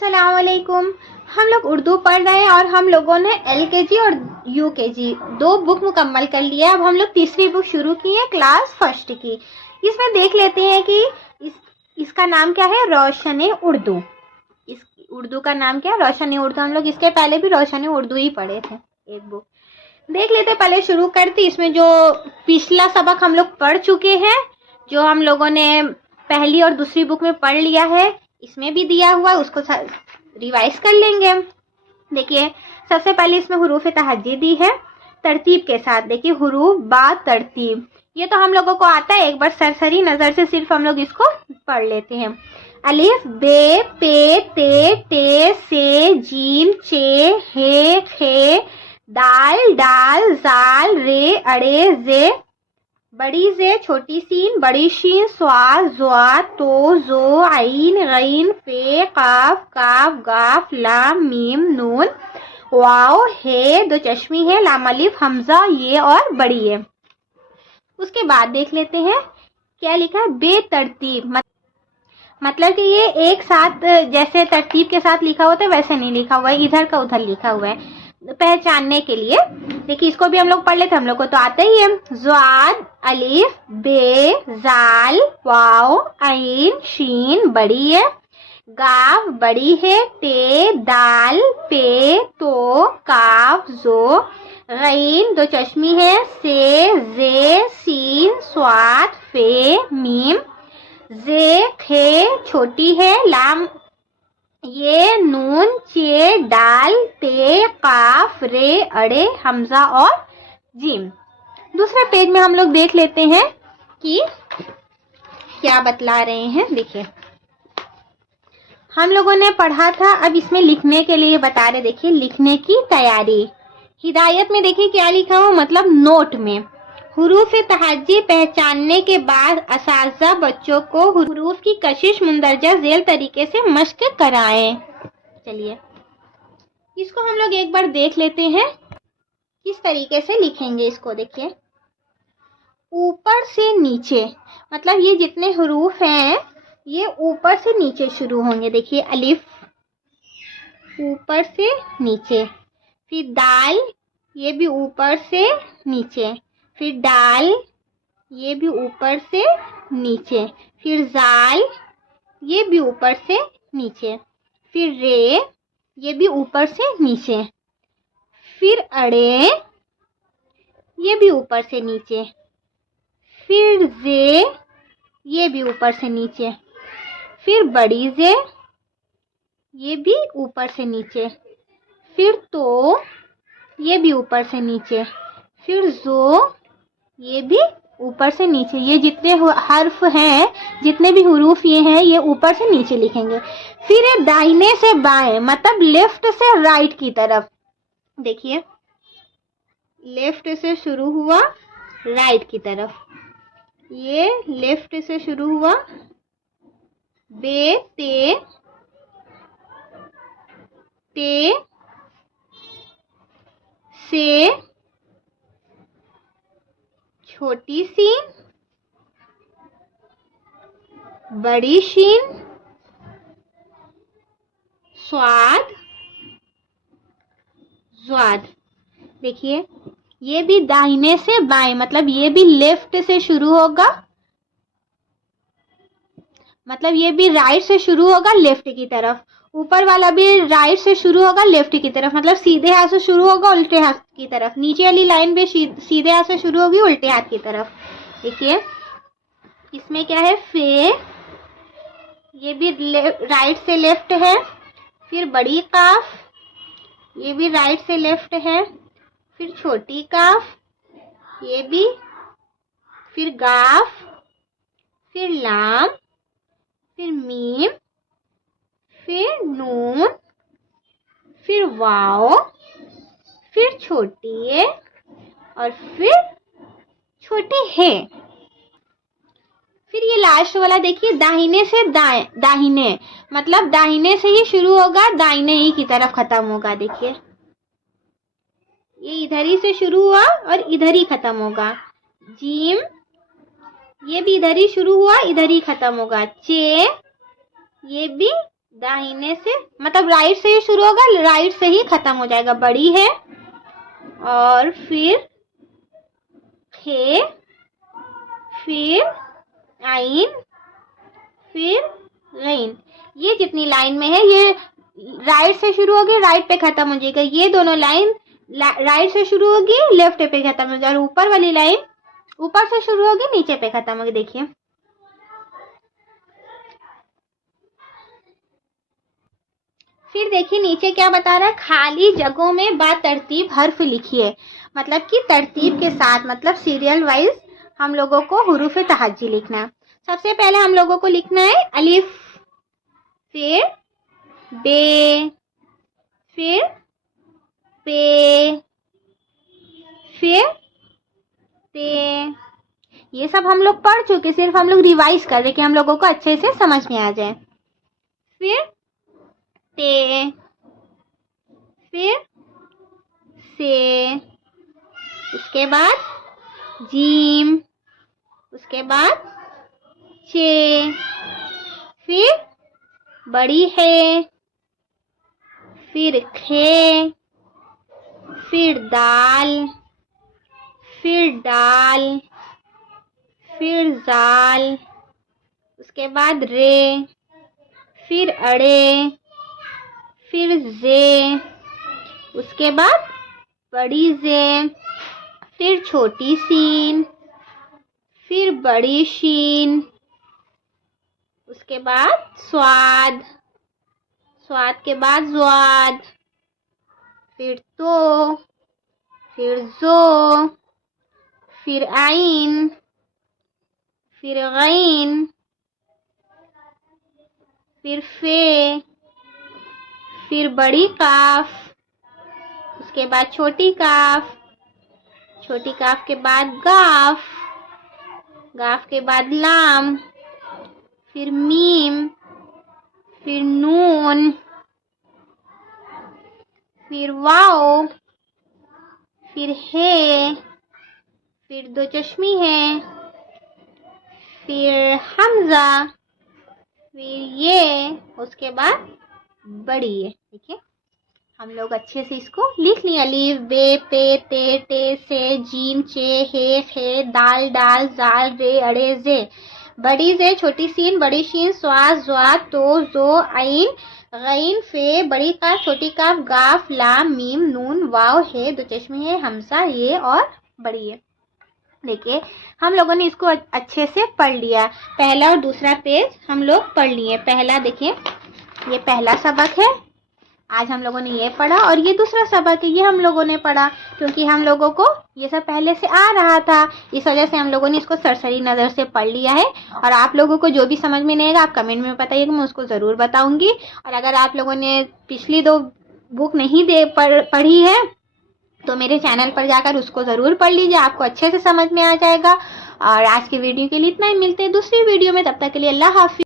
अस्सलाम वालेकुम। हम लोग उर्दू पढ़ रहे हैं और हम लोगों ने LKG और UKG 2 बुक मुकम्मल कर लिया। अब हम लोग तीसरी बुक शुरू की है क्लास फर्स्ट की। इसमें देख लेते हैं कि इसका नाम क्या है, रोशन उर्दू। इस उर्दू का नाम क्या है, रोशन उर्दू। हम लोग इसके पहले भी रोशन उर्दू ही पढ़े थे। एक बुक देख लेते, पहले शुरू करते। इसमें जो पिछला सबक हम लोग पढ़ चुके हैं, जो हम लोगों ने पहली और दूसरी बुक में पढ़ लिया है, इसमें भी दिया हुआ है, उसको रिवाइज कर लेंगे। देखिए, सबसे पहले इसमें हुरूफ तहज्जी दी है तरतीब के साथ। देखिए, हुरूफ बा तरतीब, ये तो हम लोगों को आता है। एक बार सरसरी नजर से सिर्फ हम लोग इसको पढ़ लेते हैं। अलिफ बे पे ते टे से जीम चे हे खे दाल डाल जाल रे अड़े जे बड़ी जे छोटी सीन बड़ी शीन स्वाद ज़्वा तो जो आइन गईन फे काफ काफ गाफ लाम मीम नून वाओ हे दो चश्मी है लाम अलिफ हमजा ये और बड़ी है। उसके बाद देख लेते हैं क्या लिखा है, बेतरतीब। मतलब कि ये एक साथ जैसे तरतीब के साथ लिखा होता है वैसे नहीं लिखा हुआ है, इधर का उधर लिखा हुआ है पहचानने के लिए। देखिए, इसको भी हम लोग पढ़ लेते, हम लोग को तो आता ही है। ज़्वाद अलिफ बे जाल वाओ आइन शीन बड़ी है, गाफ बड़ी है, ते दाल पे तो काफ जो गईन दो चश्मी है, से जे सीन स्वाद फे मीम जे खे छोटी है, लाम ये नून चे डाल ते काफ रे अड़े हमजा और जीम। दूसरे पेज में हम लोग देख लेते हैं कि क्या बतला रहे हैं। देखिए, हम लोगों ने पढ़ा था, अब इसमें लिखने के लिए बता रहे। देखिए, लिखने की तैयारी। हिदायत में देखिए क्या लिखा हुआ, मतलब नोट में हुरूफ तहज्जी पहचानने के बाद असातिज़ा बच्चों को हुरूफ की कशिश मुंदरजा झेल तरीके से मश्क कराएं। चलिए, इसको हम लोग एक बार देख लेते हैं किस तरीके से लिखेंगे इसको। देखिए, ऊपर से नीचे, मतलब ये जितने हुरूफ हैं ये ऊपर से नीचे शुरू होंगे। देखिए, अलिफ ऊपर से नीचे, फिर दाल ये भी ऊपर से नीचे, फिर डाल ये भी ऊपर से नीचे, फिर जाल ये भी ऊपर से नीचे, फिर रे ये भी ऊपर से नीचे, फिर अड़े ये भी ऊपर से नीचे, फिर जे ये भी ऊपर से नीचे, फिर बड़ी जे ये भी ऊपर से नीचे, फिर तो ये भी ऊपर से नीचे, फिर जो ये भी ऊपर से नीचे। ये जितने हर्फ हैं, जितने भी हुरूफ ये हैं, ये ऊपर से नीचे लिखेंगे। फिर ये दाहिने से बाएं, मतलब लेफ्ट से राइट की तरफ। देखिए, लेफ्ट से शुरू हुआ राइट की तरफ, ये लेफ्ट से शुरू हुआ बे ते ते से छोटी सीन बड़ी शीन स्वाद ज़्वाद। देखिए, ये भी दाहिने से बाएं, मतलब ये भी लेफ्ट से शुरू होगा, मतलब ये भी राइट से शुरू होगा लेफ्ट की तरफ। ऊपर वाला भी राइट से शुरू होगा लेफ्ट की तरफ, मतलब सीधे हाथ से शुरू होगा उल्टे हाथ की तरफ। नीचे वाली लाइन भी सीधे हाथ से शुरू होगी उल्टे हाथ की तरफ। देखिए, इसमें क्या है, फे ये भी राइट से लेफ्ट है, फिर बड़ी काफ ये भी राइट से लेफ्ट है, फिर छोटी काफ ये भी, फिर गाफ, फिर लाम, फिर मीम, फिर नून, फिर वाओ, फिर छोटी है और फिर छोटी है। फिर ये लास्ट वाला देखिए, दाहिने से दाएं, दाहिने मतलब दाहिने से ही शुरू होगा, दाहिने ही की तरफ खत्म होगा। देखिए, ये इधर ही से शुरू हुआ और इधर ही खत्म होगा। जीम ये भी इधर ही शुरू हुआ इधर ही खत्म होगा। चे ये भी दाहिने से मतलब राइट से ही शुरू होगा, राइट से ही खत्म हो जाएगा। बड़ी है और फिर खे, फिर आइन, फिर गैन। ये जितनी लाइन में है ये राइट से शुरू होगी, राइट पे खत्म हो जाएगा। ये दोनों लाइन राइट से शुरू होगी, लेफ्ट पे खत्म हो जाएगा। और ऊपर वाली लाइन ऊपर से शुरू होगी, नीचे पे खत्म होगी। देखिए फिर देखिए नीचे क्या बता रहा है, खाली जगहों में बातरतीब हर्फ लिखिए। मतलब कि तरतीब के साथ, मतलब सीरियल वाइज हम लोगों को हुरूफ तहज्जी लिखना है। सबसे पहले हम लोगों को लिखना है अलिफ, फिर बे, फिर पे, फिर ते। ये सब हम लोग पढ़ चुके, सिर्फ हम लोग रिवाइज कर रहे कि हम लोगों को अच्छे से समझ में आ जाए। फिर ते, फिर से, उसके बाद जीम, उसके बाद चे, फिर बड़ी है, फिर खे, फिर दाल, फिर डाल, फिर जाल, उसके बाद रे, फिर अड़े, फिर जे, उसके बाद बड़ी जे, फिर छोटी सीन, फिर बड़ी शीन, उसके बाद स्वाद, स्वाद के बाद ज्वाद, फिर तो, फिर जो, फिर आइन, फिर गैन, फिर फे, फिर बड़ी काफ, उसके बाद छोटी काफ, छोटी काफ के बाद गाफ, गाफ के बाद लाम, फिर मीम, फिर नून, फिर वाओ, फिर है, फिर दो चश्मी है, फिर हमजा, फिर ये, उसके बाद बड़ी है। ठीक है, हम लोग अच्छे से इसको लिख लिए। अलीफ, बे, पे, ते, टे, से, जीम, चे, हे, खे, दाल, डाल, जाल, रे, अड़े, जे, बड़ी जे, छोटी सीन, बड़ी शीन, स्वाद, ज्वाद, तो, जो, आइन, गैन, फे, बड़ी काफ, छोटी काफ, गाफ, लाम, मीम, नून, वाव, है, दो चश्मे है, हमसा, ये और बड़ी है। देखिए हम लोगों ने इसको अच्छे से पढ़ लिया। पहला और दूसरा पेज हम लोग पढ़ लिए। पहला देखिए, ये पहला सबक है, आज हम लोगों ने ये पढ़ा, और ये दूसरा सबक है, ये हम लोगों ने पढ़ा क्योंकि हम लोगों को ये सब पहले से आ रहा था, इस वजह से हम लोगों ने इसको सरसरी नज़र से पढ़ लिया है। और आप लोगों को जो भी समझ में नहीं आएगा आप कमेंट में बताइएगा, मैं उसको ज़रूर बताऊंगी। और अगर आप लोगों ने पिछली 2 बुक नहीं पढ़ी है तो मेरे चैनल पर जाकर उसको ज़रूर पढ़ लीजिए, आपको अच्छे से समझ में आ जाएगा। और आज की वीडियो के लिए इतना ही, मिलते हैं दूसरी वीडियो में, तब तक के लिए अल्लाह हाफिज़।